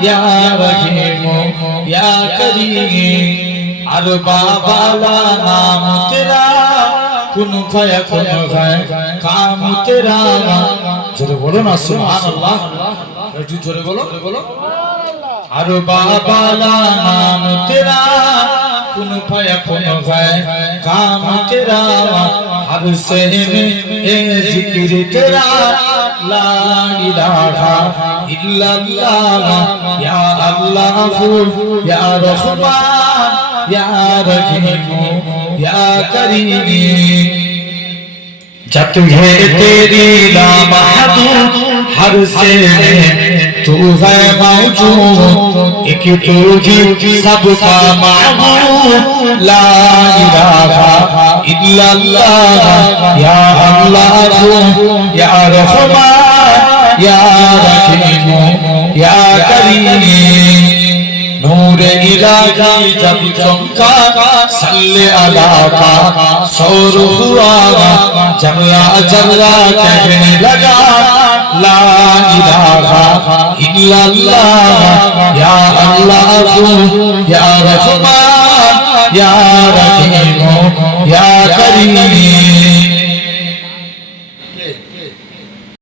یا رحیم یا کریم ارباب والا نام تیرا کن فیکن ہے کام تیرا জোরে বলো না সুবহানাল্লাহ একটু জোরে বলো আর বাবা নাম তেরা কোন ভয় কোন ভয় কাম তেরা আর সে এ জিকির তেরা লা ইলাহা इलाहा इल्लल्लाह या अल्लाह या रहमान या रहीम या करीम जब तुझे तेरी ला महदूद हर से में तू है मौजूद एक तू ही सबका माबूद ला इलाहा इल्लल्लाह या अल्लाह या रहमान یا رحیم یا کریم نور الہی جب چمکا صلی اللہ کا سور ہوا جملہ جملہ کہنے لگا لا الہ الا اللہ یا اللہ تو یا رحمان یا رحیم یا کریم